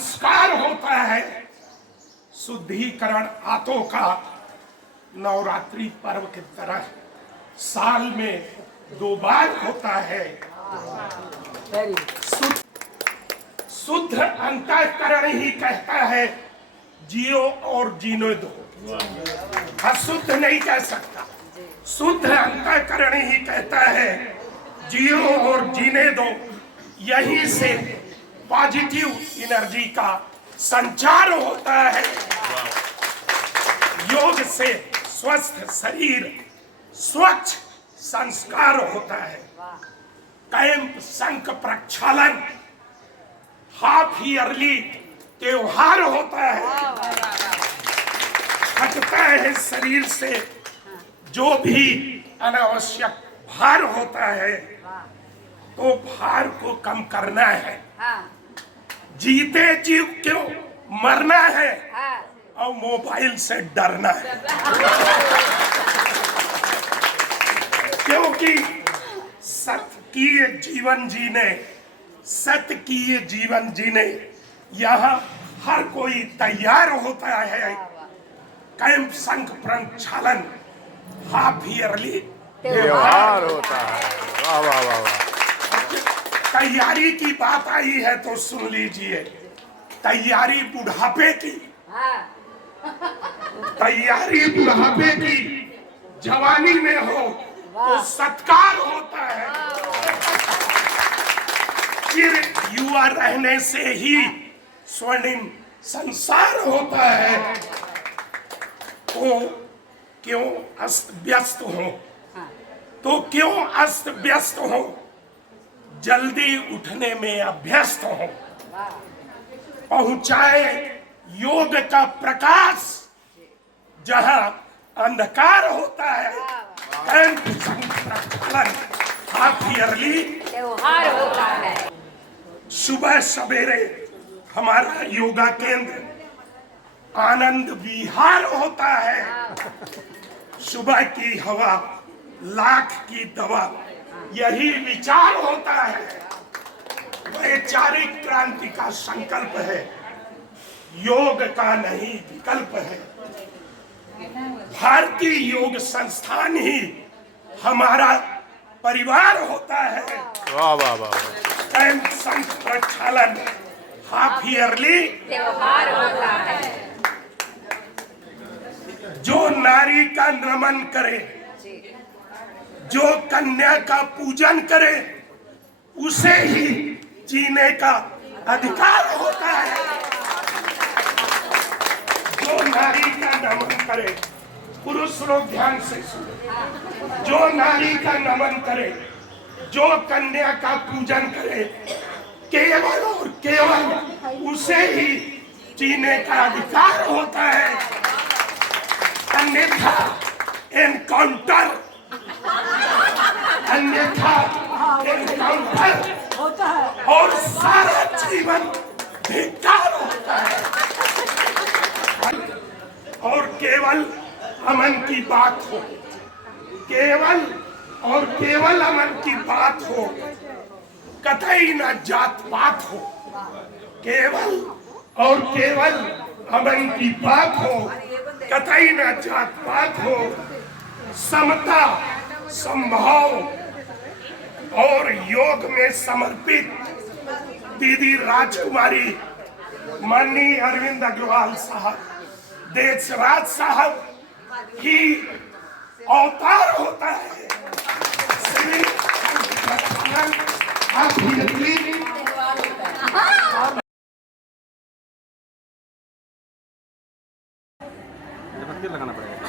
संस्कार होता है शुद्धिकरण आत्तों का। नवरात्रि पर्व की तरह साल में 2 बार होता है। शुद्ध अंतःकरण ही कहता है जियो और जीने दो, अशुद्ध नहीं कह सकता। शुद्ध अंतःकरण ही कहता है जियो और जीने दो। यहीं से पॉजिटिव एनर्जी का संचार होता है। योग से स्वस्थ शरीर, स्वच्छ संस्कार होता है। कैंप शंख प्रक्षालन हाफ ईयरली त्योहार होता है। हटता है शरीर से जो भी अनावश्यक भार होता है, तो भार को कम करना है। जीते जीव क्यों मरना है और मोबाइल से डरना है, क्योंकि सत्य की ये जीवन जीने, सत्य की ये जीवन जीने यहाँ हर कोई तैयार होता है। कैंप शंख प्रक्षालन हाफ ईयरली त्योहार होता है। वाह वाह वाह वाह। तैयारी की बात आई है तो सुन लीजिए। तैयारी बुढ़ापे की, तैयारी बुढ़ापे की, जवानी में हो तो सत्कार होता है। फिर युवा रहने से ही स्वर्णिम संसार होता है। तो क्यों अस्त व्यस्त हो, तो क्यों अस्त व्यस्त हो, जल्दी उठने में अभ्यस्त हो। पहुंचाए योग का प्रकाश जहां अंधकार होता है। कैंप शंख प्रक्षालन हाफ ईयरली त्योहार होता है। सुबह सवेरे हमारा योगा केंद्र आनंद विहार होता है। सुबह की हवा लाख की दवा, यही विचार होता है। वैचारिक क्रांति का संकल्प है, योग का नहीं विकल्प है। भारतीय योग संस्थान ही हमारा परिवार होता है। वाह वाह वाह। कैंप शंख प्रक्षालन हाफ ईयरली त्योहार होता है। जो नारी का नमन करे, जो कन्या का पूजन करे, उसे ही जीने का अधिकार होता है। जो नारी का नमन करे, पुरुष लोग ध्यान से सुने, जो नारी का नमन करे, जो कन्या का पूजन करे, केवल और केवल उसे ही जीने का अधिकार होता है। अन्यथा एनकाउंटर, अन्यथा एनकाउंटर होता है और सारा जीवन बेकार होता है। और केवल अमन की बात हो, केवल और केवल अमन की बात हो, कतई न जात पात हो। केवल और केवल अमन की बात हो, कतई न जात पात हो। समता, संभाव और योग में समर्पित दीदी राजकुमारी माननीय अरविंद अग्रवाल साहब, देशराज साहब की अवतार होता है। श्री लगाना पड़ेगा।